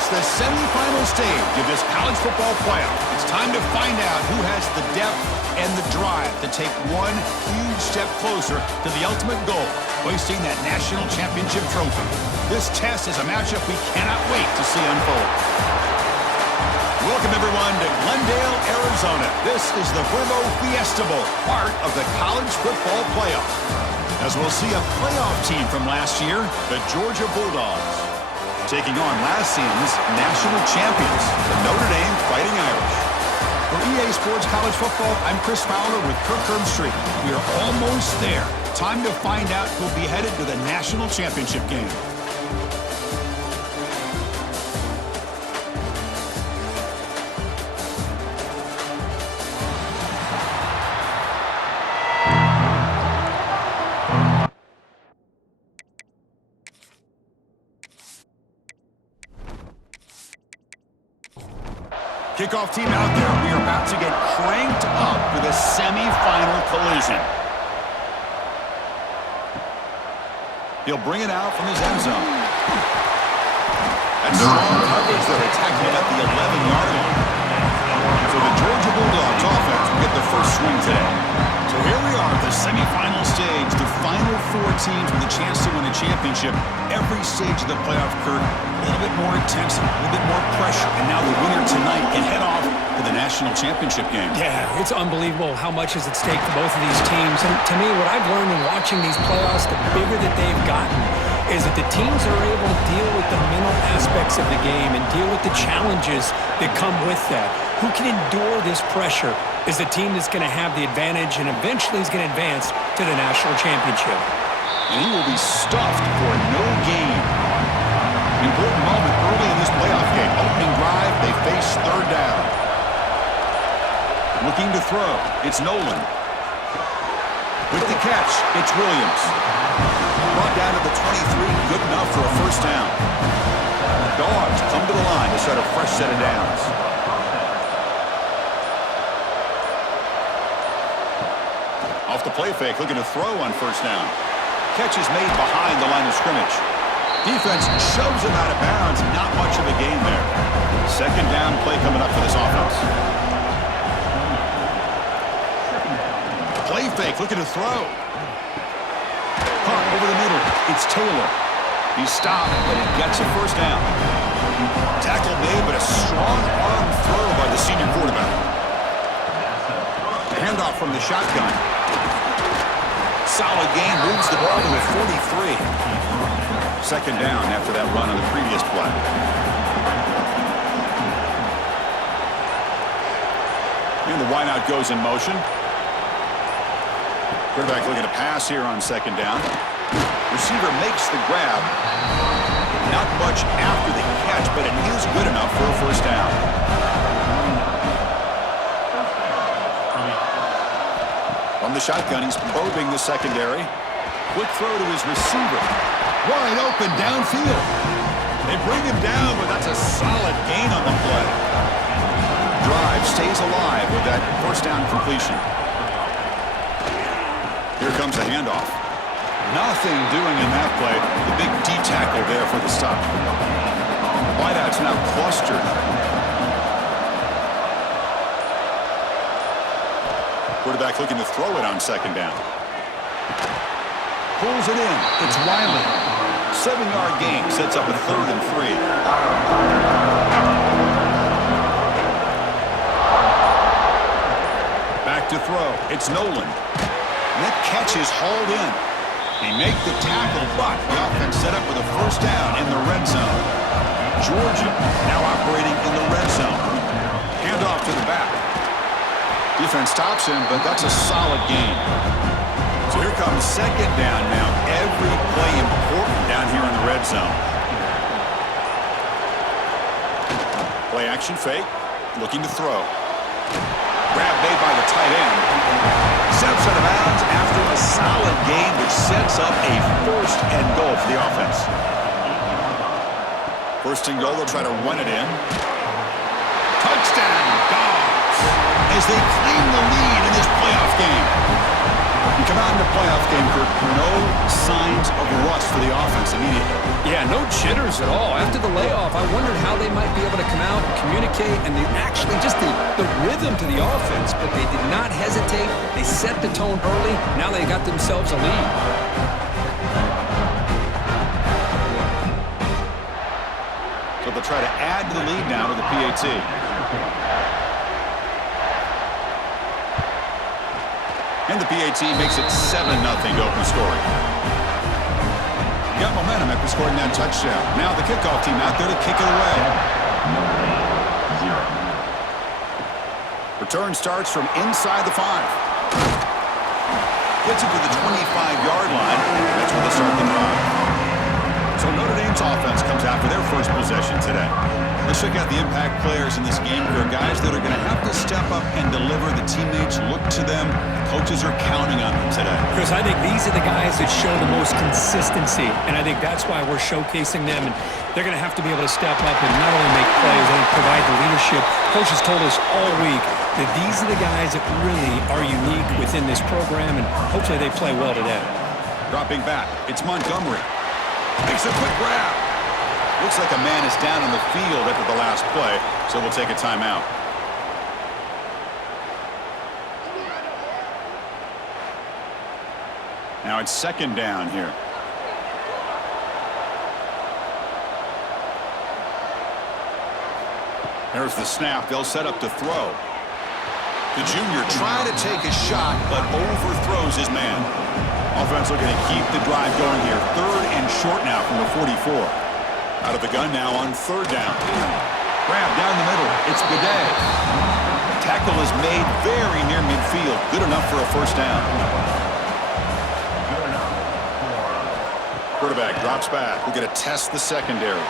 reached the semifinal stage of this college football playoff. It's time to find out who has the depth and the drive to take one huge step closer to the ultimate goal, hoisting that national championship trophy. This test is a matchup we cannot wait to see unfold. Welcome, everyone, to Glendale, Arizona. This is the Verbo Fiesta Bowl, part of the college football playoff. As we'll see a playoff team from last year, the Georgia Bulldogs, taking on last season's national champions, the Notre Dame Fighting Irish. For EA Sports College Football, I'm Chris Fowler with Kirk Herbstreit. We are almost there. Time to find out who'll be headed to the national championship game. Kickoff team out there. We are about to get cranked up for the semifinal collision. He'll bring it out from his end zone. That's strong coverage that they tackle him at the 11-yard line. So the Georgia Bulldogs offense will get the first swing today. So here we are at the semifinal stage, the final four teams with a chance to win a championship. Every stage of the playoff, Kirk, a little bit more intensity, a little bit more pressure, and now the winner tonight can head off to the national championship game. Yeah, it's unbelievable how much is at stake for both of these teams. And to me, what I've learned in watching these playoffs, the bigger that they've gotten, is that the teams are able to deal with the mental aspects of the game and deal with the challenges that come with that. Who can endure this pressure is the team that's going to have the advantage and eventually is going to advance to the national championship. And he will be stuffed for no gain. Important moment early in this playoff game. Opening drive, they face third down. Looking to throw, it's Nolan. With the catch, it's Williams. Brought down to the 23, good enough for a first down. The Dogs come to the line to start a fresh set of downs. Off the play fake, looking to throw on first down. Catch is made behind the line of scrimmage. Defense shoves him out of bounds. Not much of a gain there. Second down play coming up for this offense. Play fake, looking to throw. Caught over the middle. It's Taylor. He's stopped, but it gets a first down. Tackle made, but a strong arm throw by the senior quarterback. Handoff from the shotgun. Solid gain, moves the ball to a 43. Second down after that run on the previous play. And the wideout goes in motion. Quarterback looking to pass here on second down. Receiver makes the grab. Not much after the catch, but it is good enough for a first down. From the shotgun, he's probing the secondary. Quick throw to his receiver. Wide open downfield. They bring him down, but that's a solid gain on the play. Drive stays alive with that first down completion. Here comes a handoff. Nothing doing in that play. The big D tackle there for the stop. Wideout's now clustered. Quarterback looking to throw it on second down. Pulls it in. It's Riley. 7-yard gain sets up a 3rd and 3. Back to throw. It's Nolan. And that catch is hauled in. They make the tackle, but the offense set up with a first down in the red zone. Georgia now operating in the red zone. Handoff to the back. Defense stops him, but that's a solid gain. So here comes second down now. Every play important down here in the red zone. Play action fake. Looking to throw. Grab made by the tight end. Steps out of bounds after a solid gain, which sets up a 1st and goal for the offense. 1st and goal, they'll try to run it in. Touchdown, Dogs, as they claim the lead in this playoff game. You come out in the playoff game, Kirk, no signs of rust for the offense immediately. Yeah, no jitters at all. After the layoff, I wondered how they might be able to come out and communicate and actually just the rhythm to the offense, but they did not hesitate. They set the tone early. Now they got themselves a lead. So they'll try to add to the lead now to the PAT. And the PAT makes it 7-0 to open scoring. Got momentum after scoring that touchdown. Now the kickoff team out there to kick it away. Return starts from inside the 5. Gets it to the 25-yard line. That's where they start the drive. So Notre Dame's offense comes out for their first possession today. Let's check out the impact players in this game. There are guys that are going to have to step up and deliver. The teammates look to them. Coaches are counting on them today. Chris, I think these are the guys that show the most consistency, and I think that's why we're showcasing them. And they're going to have to be able to step up and not only make plays, and provide the leadership. Coach has told us all week that these are the guys that really are unique within this program, and hopefully they play well today. Dropping back, it's Montgomery. Makes a quick grab. Looks like a man is down on the field after the last play, so we'll take a timeout. Now it's second down here. There's the snap. They'll set up to throw. The junior trying to take a shot, but overthrows his man. Offense looking to keep the drive going here. 3rd and short now from the 44. Out of the gun now on 3rd down. Grab down the middle. It's Bidet. Tackle is made very near midfield. Good enough for a first down. Quarterback drops back. We're going to test the secondary.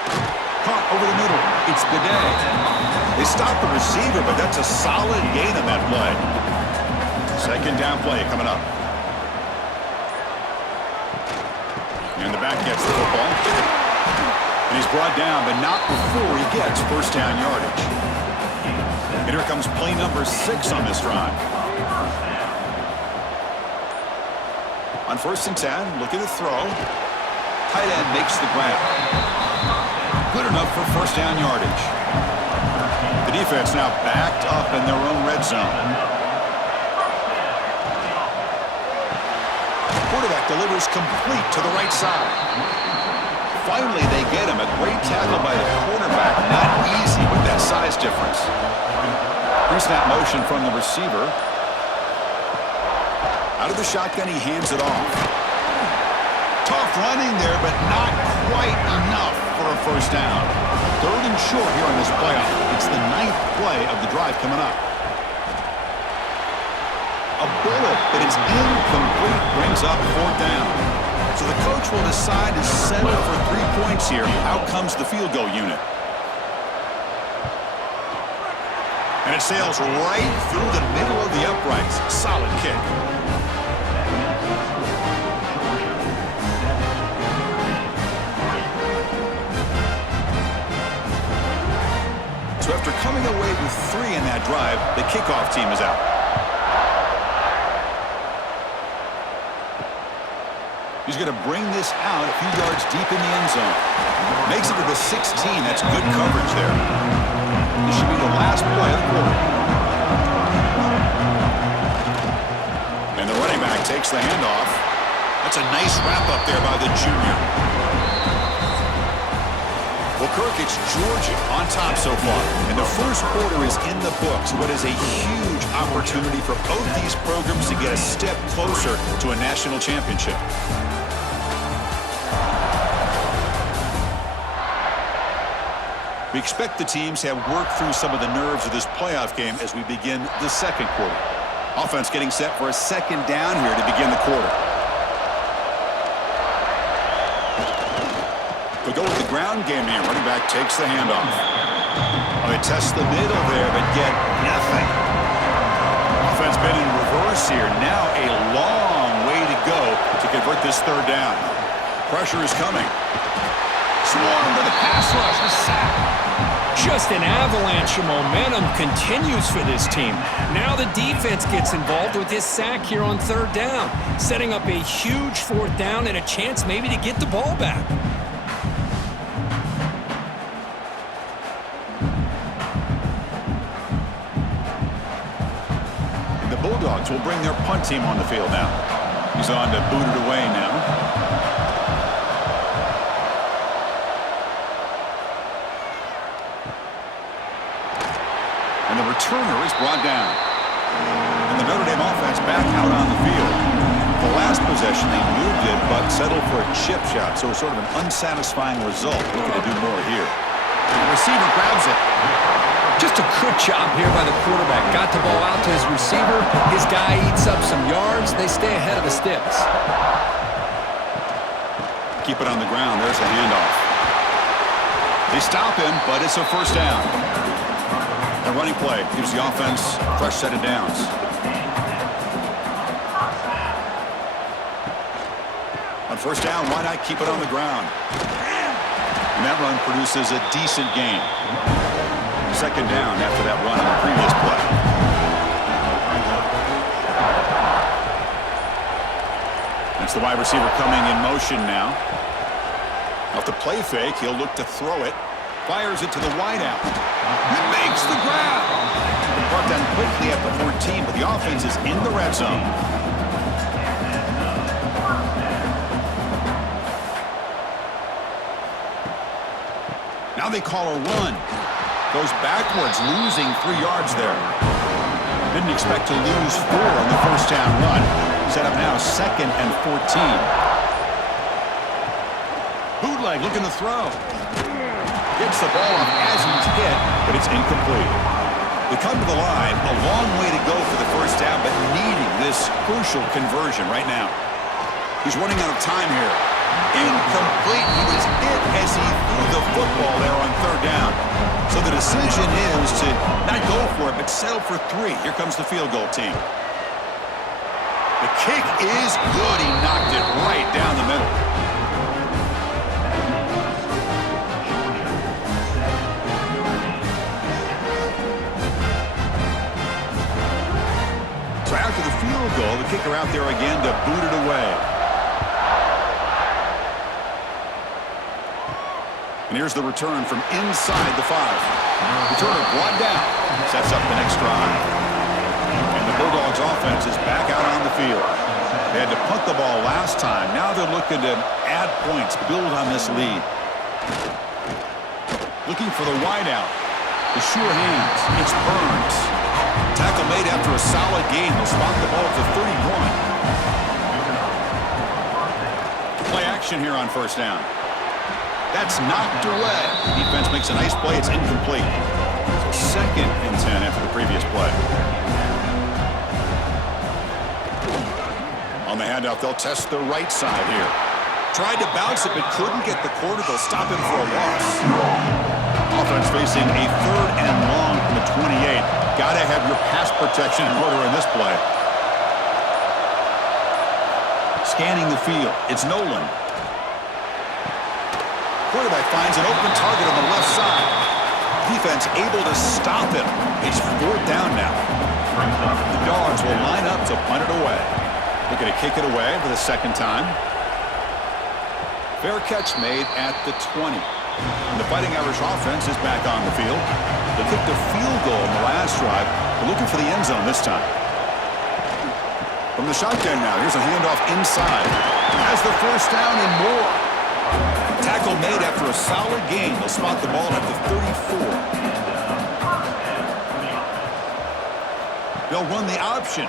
Caught over the middle. It's Bidet. They stopped the receiver, but that's a solid gain on that play. Second down play coming up. And the back gets the football. And he's brought down, but not before he gets first down yardage. And here comes play number 6 on this drive. On 1st and 10, looking to throw. Tight end makes the grab. Good enough for first down yardage. The defense now backed up in their own red zone. Quarterback delivers complete to the right side. Finally, they get him. A great tackle by the quarterback. Not easy with that size difference. Pre-snap motion from the receiver. Out of the shotgun, he hands it off. Tough running there, but not quite enough for a first down. 3rd and short here on this playoff. It's the 9th play of the drive coming up. A bullet that is incomplete brings up 4th down. So the coach will decide to settle for 3 points here. Out comes the field goal unit. And it sails right through the middle of the uprights. Solid kick. So after coming away with 3 in that drive, the kickoff team is out. He's going to bring this out a few yards deep in the end zone. Makes it to the 16. That's good coverage there. This should be the last play of the quarter. And the running back takes the handoff. That's a nice wrap up there by the junior. Well, Kirk, it's Georgia on top so far. And the first quarter is in the books. What is a huge opportunity for both these programs to get a step closer to a national championship. We expect the teams to have worked through some of the nerves of this playoff game as we begin the second quarter. Offense getting set for a second down here to begin the quarter. They'll go with the ground game here. Running back takes the handoff. Oh, they test the middle there, but get nothing. Offense been in reverse here. Now a long way to go to convert this 3rd down. Pressure is coming. Swarm to the pass rush. A sack. Just an avalanche of momentum continues for this team. Now the defense gets involved with this sack here on third down, setting up a huge fourth down and a chance maybe to get the ball back. The Bulldogs will bring their punt team on the field now. He's on to boot it away now. And the returner is brought down. And the Notre Dame offense back out on the field. The last possession, they moved it, but settled for a chip shot. So sort of an unsatisfying result. Looking to do more here. The receiver grabs it. Just a good job here by the quarterback. Got the ball out to his receiver. His guy eats up some yards. They stay ahead of the sticks. Keep it on the ground. There's the handoff. They stop him, but it's a first down. The running play gives the offense a fresh set of downs. On first down, why not keep it on the ground? And that run produces a decent gain. Second down after that run on the previous play. That's the wide receiver coming in motion now. Off the play fake, he'll look to throw it. Fires it to the wideout. It makes the grab. Brought down quickly at the 14, but the offense is in the red zone. Now they call a run. Goes backwards, losing 3 yards there. Didn't expect to lose 4 on the first down run. Set up now 2nd and 14. Bootleg looking to throw. Gets the ball off as he's hit, but it's incomplete. They come to the line, a long way to go for the first down, but needing this crucial conversion right now. He's running out of time here. Incomplete. He was hit as he threw the football there on third down. So the decision is to not go for it, but settle for 3. Here comes the field goal team. The kick is good. He knocked it right down the middle. So after the field goal, the kicker out there again to boot it away. And here's the return from inside the 5. Returner brought down. Sets up the next drive. And the Bulldogs offense is back out on the field. They had to punt the ball last time. Now they're looking to add points, build on this lead. Looking for the wideout. The sure hands. It's Burns. Tackle made after a solid gain. They'll spot the ball at the 31. Play action here on first down. That's knocked away. The defense makes a nice play. It's incomplete. So 2nd and 10 after the previous play. On the handoff, they'll test the right side here. Tried to bounce it, but couldn't get the quarter. They'll stop him for a loss. Offense facing a 3rd and long from the 28. Got to have your pass protection in order in this play. Scanning the field. It's Nolan. Quarterback finds an open target on the left side. Defense able to stop him. It's 4th down now. The Dogs will line up to punt it away. Looking to kick it away for the 2nd time. Fair catch made at the 20. And the Fighting Irish offense is back on the field. They kicked a field goal in the last drive. They're looking for the end zone this time. From the shotgun now, here's a handoff inside. Has the first down and more. Tackle made after a solid gain. They'll spot the ball at the 34. They'll run the option.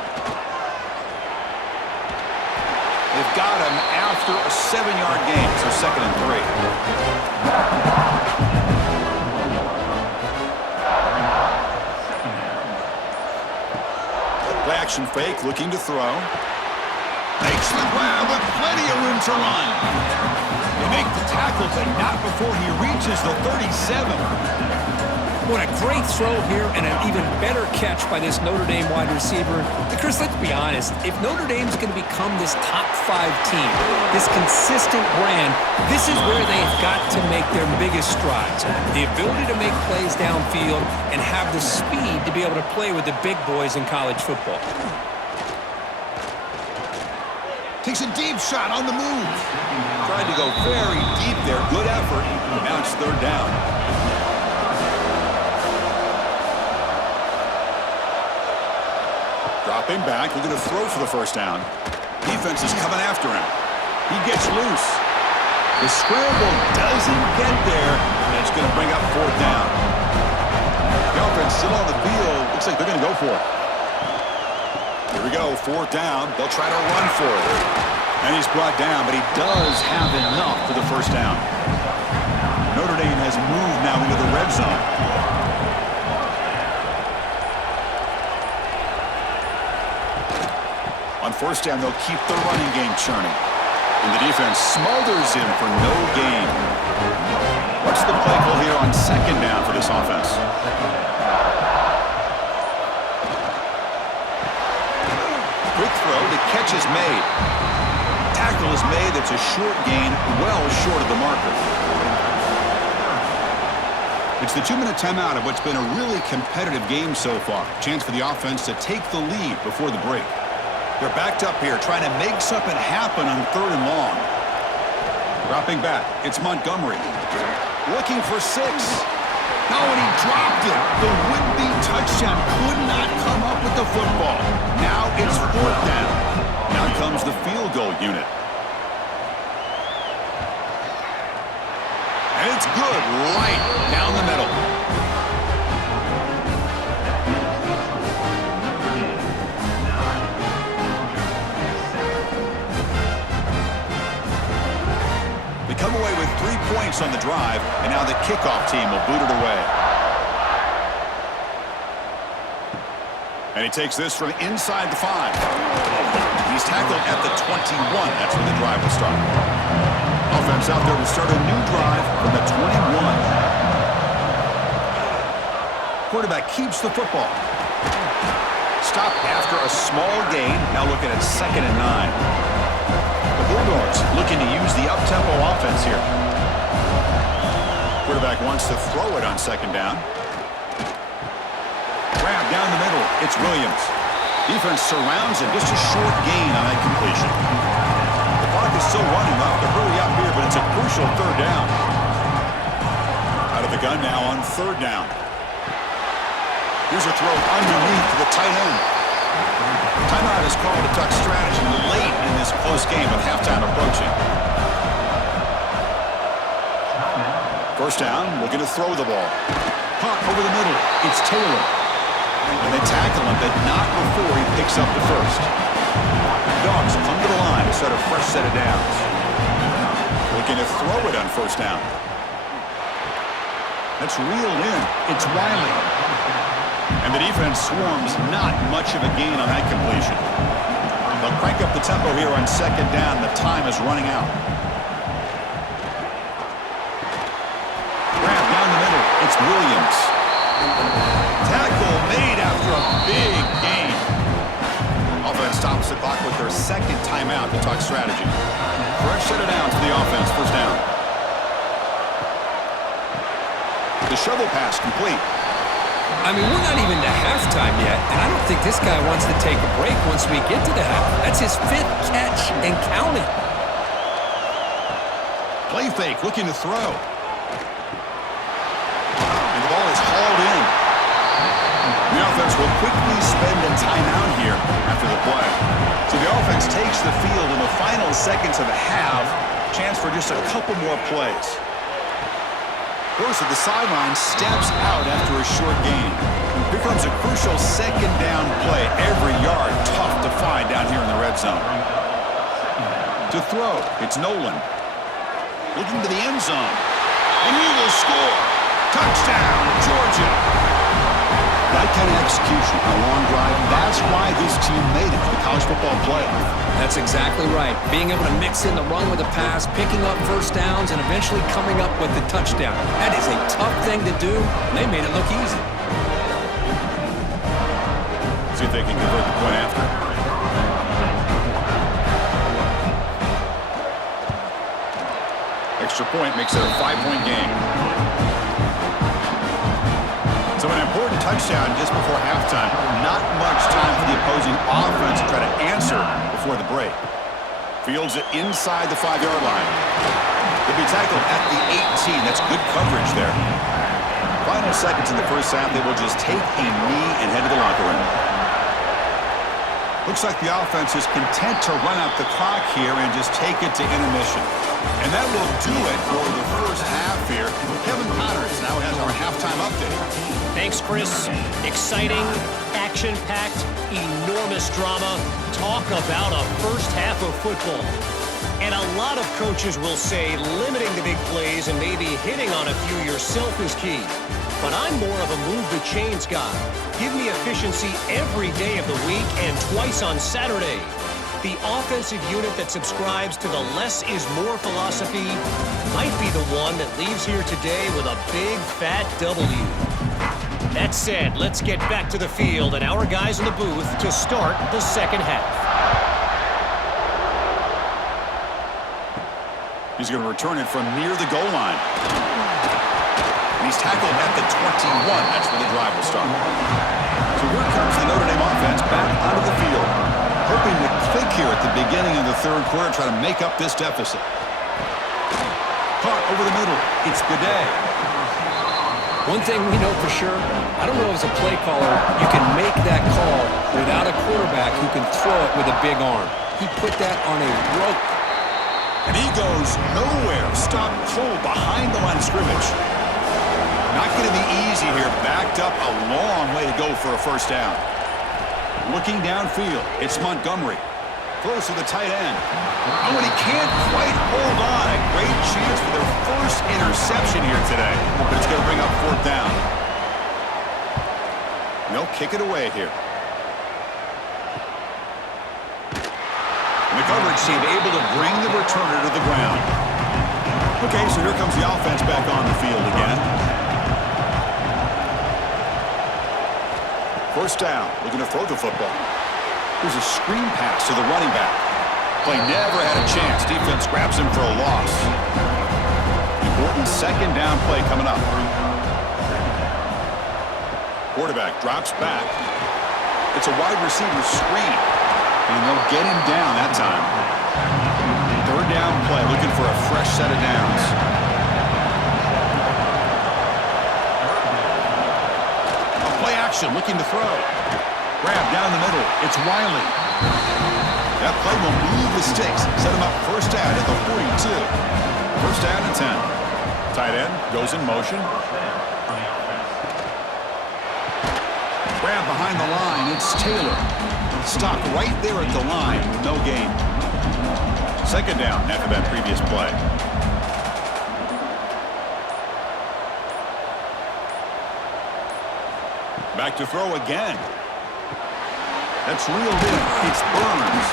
They've got him after a 7-yard gain, so 2nd and 3. Play action fake, looking to throw. Makes the grab with plenty of room to run. They make the tackle, but not before he reaches the 37. What a great throw here and an even better catch by this Notre Dame wide receiver. And Chris, let's be honest. If Notre Dame's going to become this top 5 team, this consistent brand, this is where they've got to make their biggest strides. The ability to make plays downfield and have the speed to be able to play with the big boys in college football. Takes a deep shot on the move. Tried to go very deep there. Good effort. Now it's 3rd down. Dropping back. We're going to throw for the 1st down. Defense is coming after him. He gets loose. The scramble doesn't get there, and it's going to bring up 4th down. The offense still on the field. Looks like they're going to go for it. Here we go, 4th down. They'll try to run for it. And he's brought down, but he does have enough for the 1st down. Notre Dame has moved now into the red zone. On 1st down, they'll keep the running game churning. And the defense smothers him for no gain. What's the play call here on 2nd down for this offense? Quick throw, the catch is made. Tackle is made, that's a short gain, well short of the marker. It's the 2-minute timeout of what's been a really competitive game so far. Chance for the offense to take the lead before the break. They're backed up here, trying to make something happen on 3rd and long. Dropping back, it's Montgomery. Looking for 6. No, and he dropped it. The would-be touchdown could not come up with the football. Now it's 4th down. Now comes the field goal unit. And it's good right down the middle. They come away with 3 points on the drive, and now the kickoff team will boot it away. And he takes this from inside the 5. He's tackled at the 21. That's where the drive will start. Offense out there to start a new drive from the 21. Quarterback keeps the football. Stop after a small gain. Now looking at 2nd and 9. The Bulldogs looking to use the up-tempo offense here. Quarterback wants to throw it on 2nd down. Grab down the middle. It's Williams. Defense surrounds him. Just a short gain on that completion. The clock is still running. They'll have to hurry up here, but it's a crucial 3rd down. Out of the gun now on 3rd down. Here's a throw underneath to the tight end. Timeout is called to tuck strategy late in this close game with halftime approaching. 1st down, looking to throw the ball. Punt over the middle. It's Taylor. And they tackle him, but not before he picks up the 1st. Dogs come to the line to start a fresh set of downs. Looking to throw it on 1st down. That's reeled in. It's Wiley. And the defense swarms, not much of a gain on that completion. They'll crank up the tempo here on 2nd down. The time is running out. Grab down the middle. It's Williams. Tackle made after a big gain. Offense stops the clock with their 2nd timeout to talk strategy. Fresh set of downs for the offense. 1st down. The shovel pass complete. I mean, we're not even to halftime yet, and I don't think this guy wants to take a break once we get to the half. That's his 5th catch and counting. Play fake, looking to throw. And the ball is hauled in. The offense will quickly spend a timeout here after the play. So the offense takes the field in the final seconds of the half. Chance for just a couple more plays. Bruce at the sideline steps out after a short gain. Here comes a crucial 2nd down play. Every yard tough to find down here in the red zone. To throw, it's Nolan. Looking to the end zone. And he will score. Touchdown, Georgia. That kind of execution, a long drive, that's why this team made it to the college football playoff. That's exactly right. Being able to mix in the run with the pass, picking up first downs, and eventually coming up with the touchdown. That is a tough thing to do, and they made it look easy. See if they can convert the point after. Extra point makes it a 5-point game. So an important touchdown just before halftime. Not much time for the opposing offense to try to answer before the break. Fields it inside the 5-yard line. He'll be tackled at the 18. That's good coverage there. Final seconds in the first half, they will just take a knee and head to the locker room. Looks like the offense is content to run out the clock here and just take it to intermission. And that will do it for the first half here. Kevin Connors now has our halftime update. Thanks, Chris. Exciting, action-packed, enormous drama. Talk about a first half of football. And a lot of coaches will say limiting the big plays and maybe hitting on a few yourself is key. But I'm more of a move-the-chains guy. Give me efficiency every day of the week and twice on Saturday. The offensive unit that subscribes to the less is more philosophy might be the one that leaves here today with a big, fat W. That said, let's get back to the field and our guys in the booth to start the second half. He's going to return it from near the goal line. And he's tackled at the 21. That's where the drive will start. So here comes the Notre Dame offense back onto the field. Hoping to click here at the beginning of the third quarter, try to make up this deficit. Caught over the middle. It's Bidet. One thing we know for sure, I don't know as a play caller, you can make that call without a quarterback who can throw it with a big arm. He put that on a rope. And he goes nowhere. Stopped cold behind the line of scrimmage. Not going to be easy here. Backed up a long way to go for a first down. Looking downfield, it's Montgomery. Throws to the tight end. Oh, and he can't quite hold on. A great chance for their first interception here today. But it's going to bring up fourth down. And they'll kick it away here. And the coverage team able to bring the returner to the ground. Okay, so here comes the offense back on the field again. First down, looking to throw the football. Here's a screen pass to the running back. Play never had a chance. Defense grabs him for a loss. Important second down play coming up. Quarterback drops back. It's a wide receiver screen. And they'll get him down that time. Third down play, looking for a fresh set of downs. Play action, looking to throw. Grab down the middle. It's Wiley. That play will move the sticks. Set him up first down at the 42. First down and 10. Tight end goes in motion. Grab behind the line. It's Taylor. Stopped right there at the line. No gain. Second down after that previous play. Back to throw again. That's reeled in. It's Burns.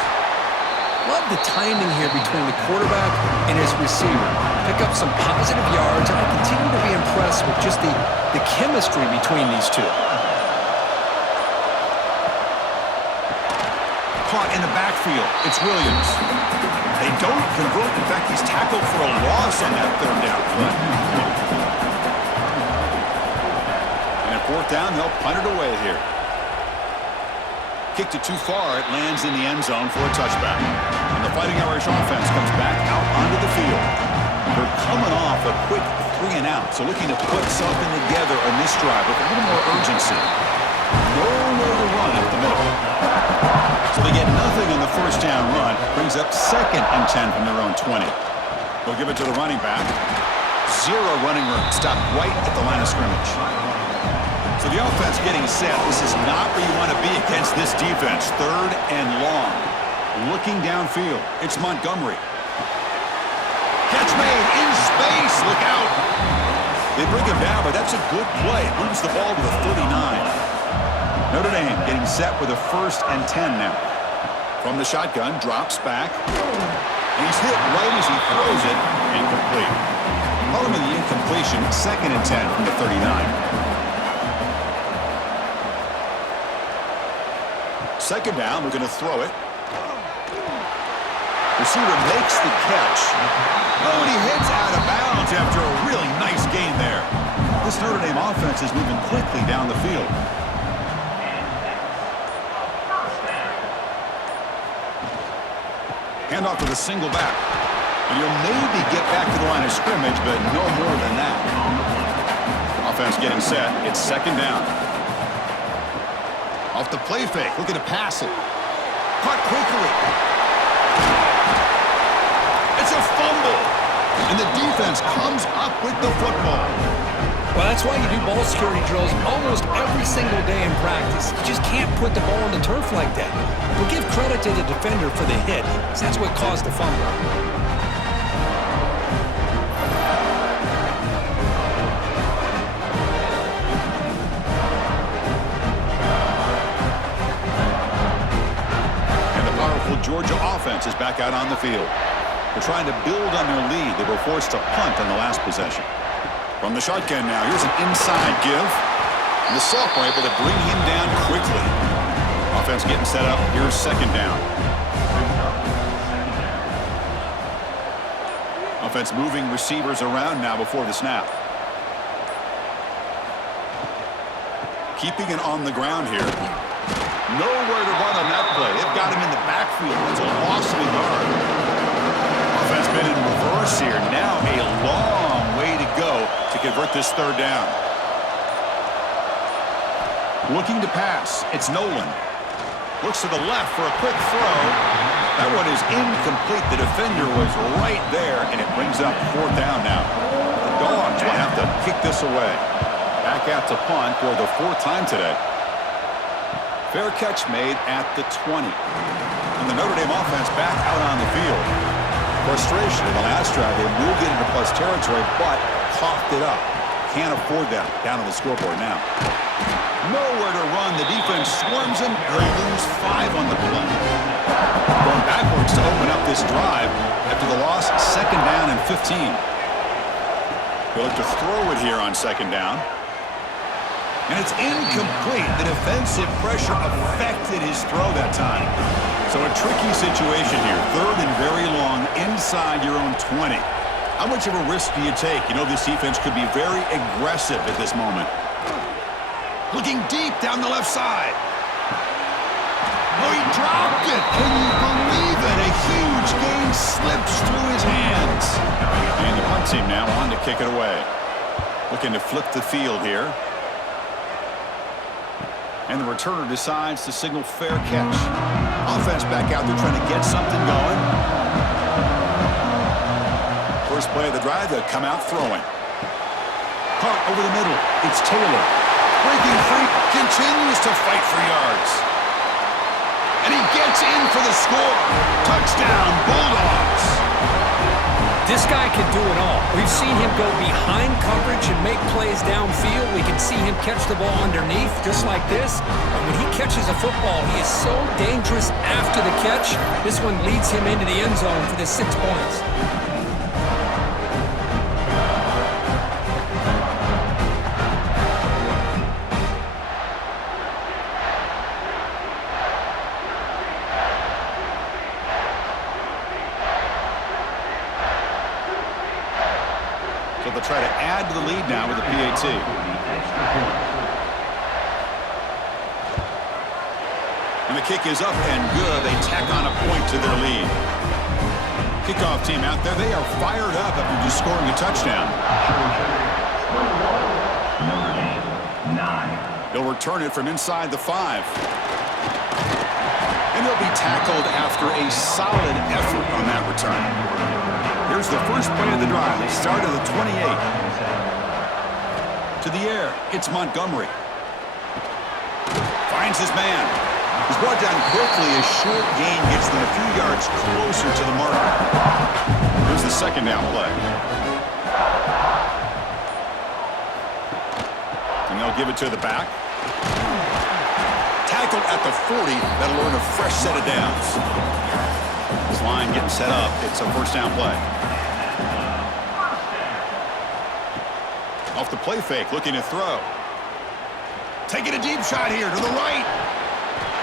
Love the timing here between the quarterback and his receiver. Pick up some positive yards, and I continue to be impressed with just the chemistry between these two. Caught in the backfield. It's Williams. They don't convert. In fact, he's tackled for a loss on that third down play. Fourth down, they'll punt it away here. Kicked it too far. It lands in the end zone for a touchback. And the Fighting Irish offense comes back out onto the field. They're coming off a quick 3 and out, so looking to put something together on this drive with a little more urgency. Nowhere to run up the middle. So they get nothing on the first down run. Brings up second and 10 from their own 20. They'll give it to the running back. Zero running room. Stopped right at the line of scrimmage. So the offense getting set. This is not where you want to be against this defense. Third and long. Looking downfield. It's Montgomery. Catch made in space. Look out. They bring him down, but that's a good play. Moves the ball to the 39. Notre Dame getting set with a 1st and 10 now. From the shotgun, drops back. And he's hit right as he throws it. Incomplete. Following the incompletion, 2nd and 10 from the 39. 2nd down, we're going to throw it. Receiver makes the catch. Oh, and he heads out of bounds after a really nice gain there. This Notre Dame offense is moving quickly down the field. Handoff to the single back. And you'll maybe get back to the line of scrimmage, but no more than that. Offense getting set. It's 2nd down. Off the play fake. Looking to pass it. Caught quickly. It's a fumble. And the defense comes up with the football. Well, that's why you do ball security drills almost every single day in practice. You just can't put the ball on the turf like that. We'll give credit to the defender for the hit, because that's what caused the fumble. And the powerful Georgia offense is back out on the field. They're trying to build on their lead. They were forced to punt on the last possession. From the shotgun now, here's an inside give. And the sophomore able to bring him down quickly. Offense getting set up. Here's 2nd down. Offense moving receivers around now before the snap. Keeping it on the ground here. Nowhere to run on that play. They've got him in the backfield. It's a loss of a yard. Offense been in reverse here. Now a long way to go to convert this 3rd down. Looking to pass. It's Nolan. Looks to the left for a quick throw. That one is incomplete. The defender was right there, and it brings up 4th down now. The Dogs will have to kick this away. Back out to punt for the 4th time today. Fair catch made at the 20. And the Notre Dame offense back out on the field. Frustration in the last drive. They moved it into plus territory, but coughed it up. Can't afford that down on the scoreboard now. Nowhere to run. The defense swarms him. They'll lose 5 on the play. Going backwards to open up this drive after the loss. 2nd down and 15. They'll look to throw it here on 2nd down. And it's incomplete. The defensive pressure affected his throw that time. So a tricky situation here. 3rd and very long inside your own 20. How much of a risk do you take? You know this defense could be very aggressive at this moment. Looking deep down the left side. Oh, he dropped it. Can you believe it? A huge gain slips through his hands. And the punt team now on to kick it away. Looking to flip the field here. And the returner decides to signal fair catch. Offense back out there trying to get something going. First play of the drive, they'll come out throwing. Caught over the middle. It's Taylor. Breaking free, continues to fight for yards. And he gets in for the score. Touchdown, Bulldogs. This guy can do it all. We've seen him go behind coverage and make plays downfield. We can see him catch the ball underneath just like this. And when he catches a football, he is so dangerous after the catch. This one leads him into the end zone for the 6 points. So they'll try to add to the lead now with a PAT. And the kick is up and good. They tack on a point to their lead. Kickoff team out there. They are fired up after just scoring a touchdown. They'll return it from inside the 5. And he'll be tackled after a solid effort on that return. Here's the first play of the drive. They start at the 28. To the air, it's Montgomery. Finds his man. He's brought down quickly. A short gain gets them a few yards closer to the mark. Here's the 2nd down play. And they'll give it to the back. Tackled at the 40. That'll earn a fresh set of downs. This line getting set up. It's a first down play. Off the play fake, looking to throw. Taking a deep shot here to the right.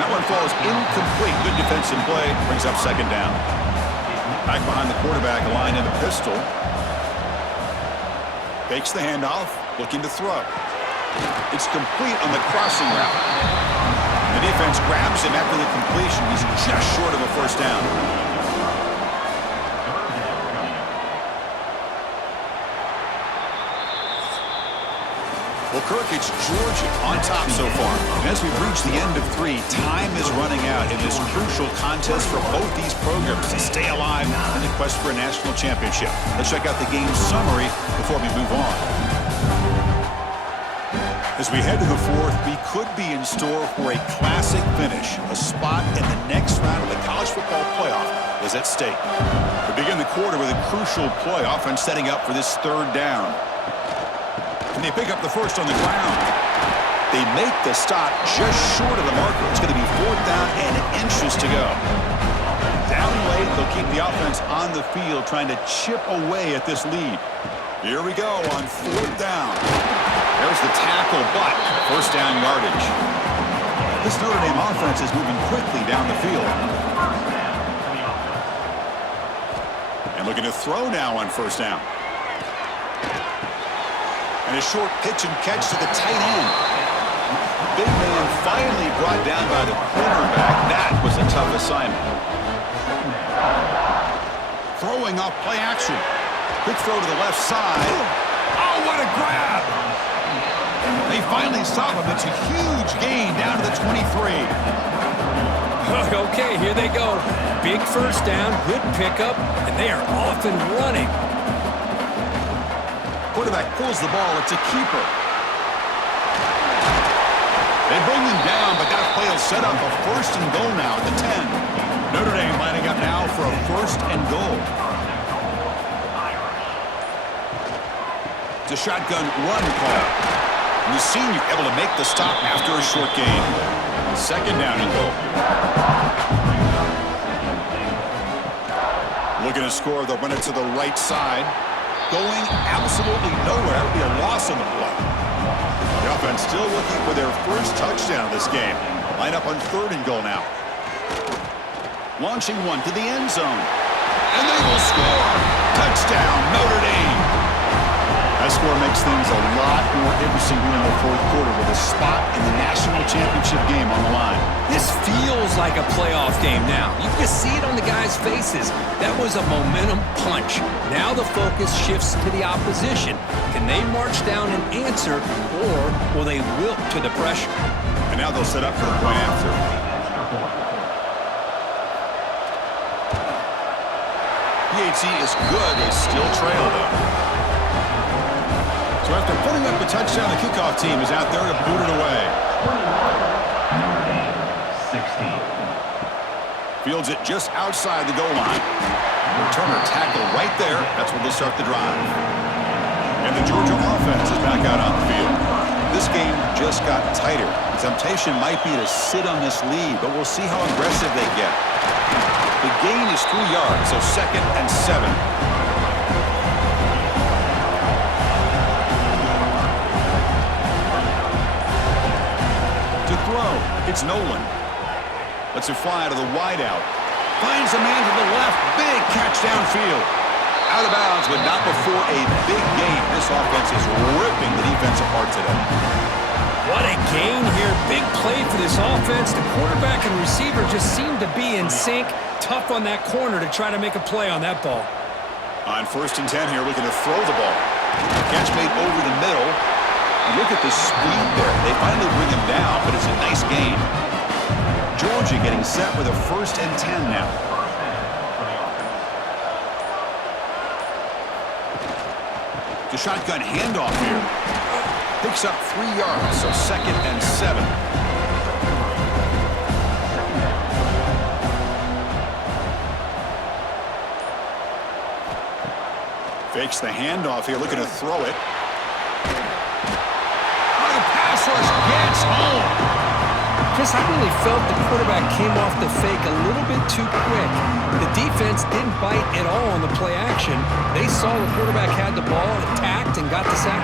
That one falls incomplete. Good defensive play. Brings up second down. Back behind the quarterback, line in the pistol. Fakes the handoff, looking to throw. It's complete on the crossing route. The defense grabs him after the completion. He's just short of a first down. Well, Kirk, it's Georgia on top so far. And as we reach the end of 3, time is running out in this crucial contest for both these programs to stay alive in the quest for a national championship. Let's check out the game summary before we move on. As we head to the 4th, we could be in store for a classic finish. A spot in the next round of the college football playoff is at stake. We begin the quarter with a crucial play, offense setting up for this 3rd down. And they pick up the first on the ground. They make the stop just short of the marker. It's going to be 4th down and inches to go. Down late, they'll keep the offense on the field trying to chip away at this lead. Here we go on 4th down. There's the tackle, but first down yardage. This Notre Dame offense is moving quickly down the field. And looking to throw now on first down. And a short pitch and catch to the tight end. Big man finally brought down by the cornerback. That was a tough assignment. Throwing off play action. Quick throw to the left side. Oh, what a grab! They finally stop him. It's a huge gain down to the 23. Okay, here they go. Big first down, good pickup, and they are off and running. Quarterback pulls the ball. It's a keeper. They bring him down, but that play will set up a first and goal now at the 10. Notre Dame lining up now for a first and goal. It's a shotgun run call. And the senior able to make the stop after a short gain. Second down and goal. Looking to score. They'll run it to the right side. Going absolutely nowhere. It'll be a loss on the play. The offense still looking for their first touchdown this game. Line up on 3rd and goal now. Launching one to the end zone. And they will score. Touchdown, Notre Dame. That score makes things a lot more interesting here in the 4th quarter with a spot in the national championship game on the line. This feels like a playoff game now. You can just see it on the guys' faces. That was a momentum punch. Now the focus shifts to the opposition. Can they march down and answer, or will they wilt to the pressure? And now they'll set up for the point after. PAT is good. They still trail, though. So after putting up the touchdown, the kickoff team is out there to boot it away. 16. Fields it just outside the goal line. Returner tackle right there. That's when they'll start the drive. And the Georgia offense is back out on the field. This game just got tighter. The temptation might be to sit on this lead, but we'll see how aggressive they get. The gain is 3 yards, so 2nd and 7. It's Nolan. Lets it fly to the wideout. Finds a man to the left. Big catch downfield. Out of bounds, but not before a big gain. This offense is ripping the defense apart today. What a gain here. Big play for this offense. The quarterback and receiver just seem to be in sync. Tough on that corner to try to make a play on that ball. On 1st and 10 here, looking to throw the ball. Catch made over the middle. And look at the speed there. They finally bring him down, but it's a nice gain. Georgia getting set with a 1st and 10 now. The shotgun handoff here. Picks up 3 yards, so 2nd and 7. Fakes the handoff here, looking to throw it. Oh, the pass rush gets home. Chris, I really felt the quarterback came off the fake a little bit too quick. The defense didn't bite at all on the play action. They saw the quarterback had the ball, attacked, and got the sack.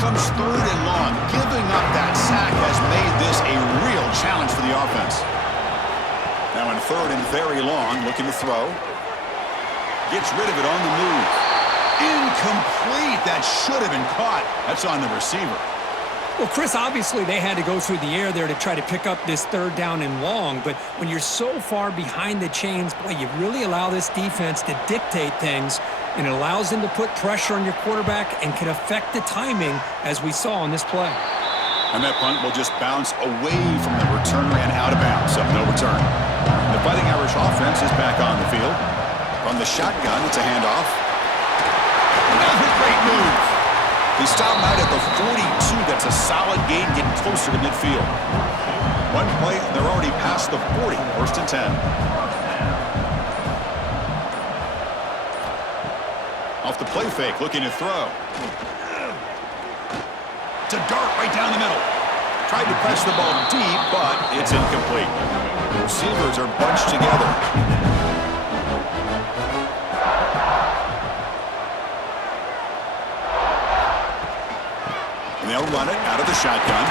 Comes 3rd and long. Giving up that sack has made this a real challenge for the offense. Now in 3rd and very long, looking to throw. Gets rid of it on the move. Incomplete. That should have been caught. That's on the receiver. Well, Chris, obviously they had to go through the air there to try to pick up this 3rd down and long, but when you're so far behind the chains, boy, you really allow this defense to dictate things, and it allows them to put pressure on your quarterback and can affect the timing, as we saw on this play. And that punt will just bounce away from the returner and out of bounds, so no return. The Fighting Irish offense is back on the field. From the shotgun, it's a handoff. Another great move. They stop him out at the 42. That's a solid gain, getting closer to midfield. One play, they're already past the 40. 1st and 10. Off the play fake, looking to throw. It's a dart right down the middle. Tried to press the ball deep, but it's incomplete. The receivers are bunched together. They'll run it out of the shotgun.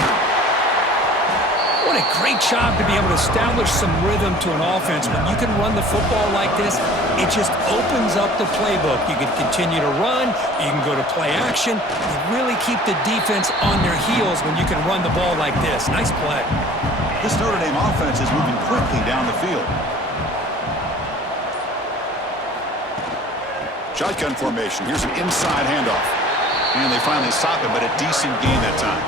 What a great job to be able to establish some rhythm to an offense. When you can run the football like this, it just opens up the playbook. You can continue to run. You can go to play action. You really keep the defense on their heels when you can run the ball like this. Nice play. This Notre Dame offense is moving quickly down the field. Shotgun formation. Here's an inside handoff. And they finally stop him, but a decent gain that time.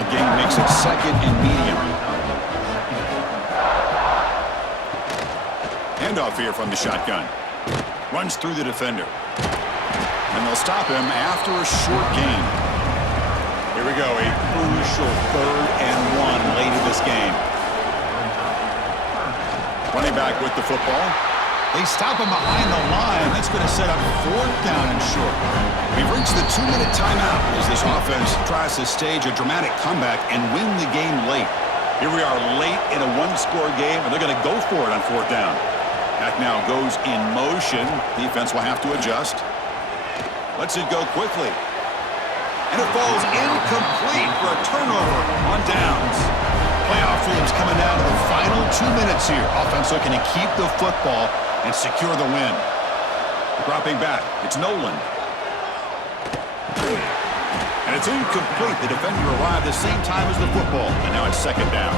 A gain makes it 2nd and medium. Handoff here from the shotgun. Runs through the defender. And they'll stop him after a short gain. Here we go, a crucial 3rd and 1 late in this game. Running back with the football. They stop him behind the line. That's going to set up 4th down and short. We've reached the 2-minute timeout as this offense tries to stage a dramatic comeback and win the game late. Here we are late in a 1-score game, and they're going to go for it on 4th down. Pack now goes in motion. Defense will have to adjust. Lets it go quickly. And it falls incomplete for a turnover on downs. Playoff dreams coming down to the final 2 minutes here. Offense looking to keep the football and secure the win. Dropping back, it's Nolan. And it's incomplete. The defender arrived the same time as the football, and now it's 2nd down.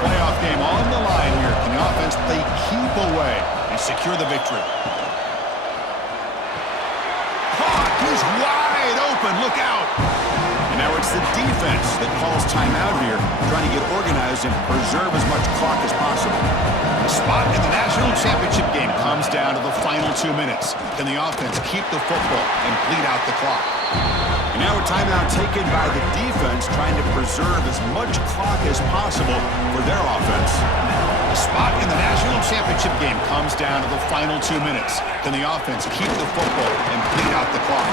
Playoff game on the line here. Can the offense they keep away and secure the victory? Caught! He's wide open. Look out! And now it's the defense that calls timeout here, trying to get organized and preserve as much clock as possible. The spot in the national championship game comes down to the final 2 minutes. Can the offense keep the football and bleed out the clock? And now a timeout taken by the defense, trying to preserve as much clock as possible for their offense. The spot in the national championship game comes down to the final 2 minutes. Can the offense keep the football and bleed out the clock?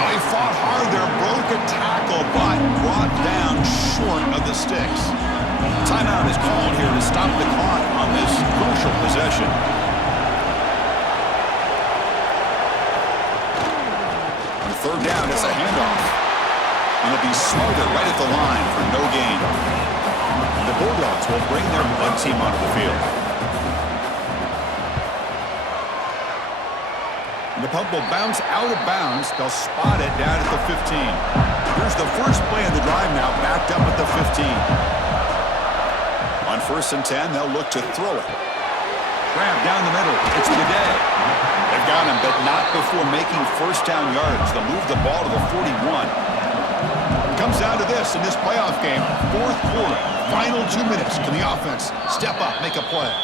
Oh, he fought hard there, broke a tackle, but brought down short of the sticks. Timeout is called here to stop the clock on this crucial possession. On 3rd down, it's a handoff. And it'll be smothered right at the line for no gain. And the Bulldogs will bring their punt team onto the field. And the punt will bounce out of bounds. They'll spot it down at the 15. Here's the first play of the drive now, backed up at the 15. On 1st and 10, they'll look to throw it. Grab down the middle. It's the day. They've got him, but not before making 1st down yards. They'll move the ball to the 41. It comes down to this in this playoff game. 4th quarter, final 2 minutes. Can the offense step up, make a play?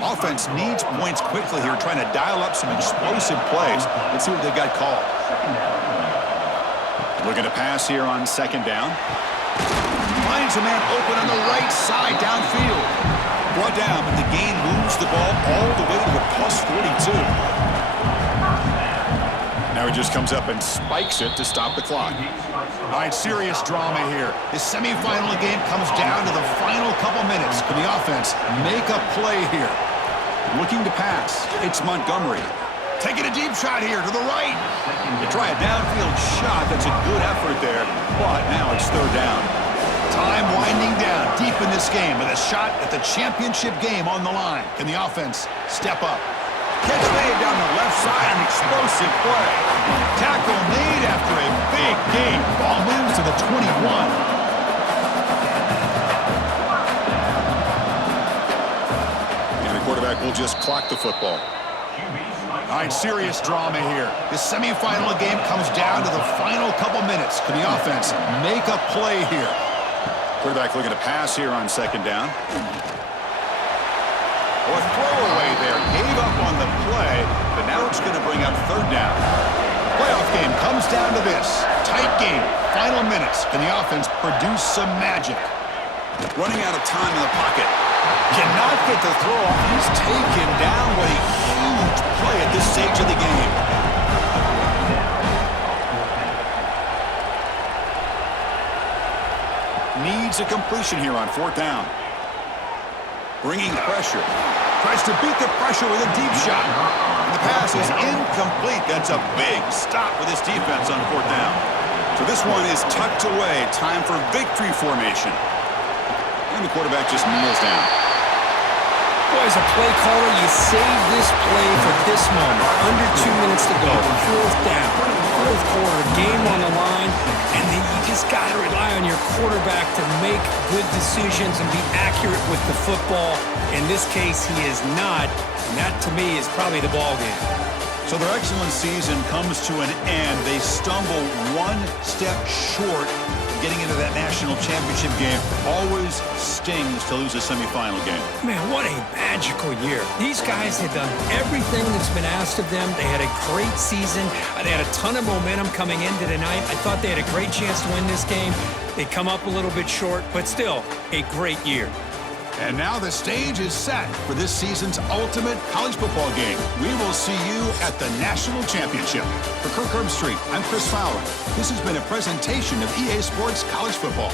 Offense needs points quickly here, trying to dial up some explosive plays. Let's see what they got called. Looking to pass here on 2nd down. Finds a man open on the right side downfield. brought down, but the gain moves the ball all the way to the plus 42. Now he just comes up and spikes it to stop the clock. All right, serious drama here. The semifinal game comes down to the final couple minutes. Can the offense make a play here? Looking to pass. It's Montgomery. Taking a deep shot here to the right. You try a downfield shot. That's a good effort there, but now it's third down. Time winding down deep in this game with a shot at the championship game on the line. Can the offense step up? Catch made down the left side, an explosive play. Tackle made after a big gain. Ball moves to the 21. And the quarterback will just clock the football. All right, serious drama here. The semifinal game comes down to the final couple minutes. Can the offense make a play here? Quarterback looking to pass here on second down. Or throwaway there. Gave up on the play, but now it's going to bring up third down. Playoff game comes down to this. Tight game. Final minutes. Can the offense produce some magic? Running out of time in the pocket. Cannot get the throw off. He's taken down. What a huge play at this stage of the game. Needs a completion here on fourth down. Bringing pressure. Tries to beat the pressure with a deep shot. And the pass is incomplete. That's a big stop for this defense on fourth down. So this one is tucked away. Time for victory formation. And the quarterback just kneels down. Boy, as a play caller, you save this play for this moment. Under 2 minutes to go. Fourth down. Fourth quarter. Game on the line. And then you just got to rely on your quarterback to make good decisions and be accurate with the football. In this case, he is not. And that, to me, is probably the ball game. So their excellent season comes to an end. They stumble one step short of getting into that national championship game. Always stings to lose a semifinal game. Man, what a magical year. These guys had done everything that's been asked of them. They had a great season. They had a ton of momentum coming into tonight. I thought they had a great chance to win this game. They come up a little bit short, but still a great year. And now the stage is set for this season's ultimate college football game. We will see you at the national championship. For Kirk Herbstreit, I'm Chris Fowler. This has been a presentation of EA Sports College Football.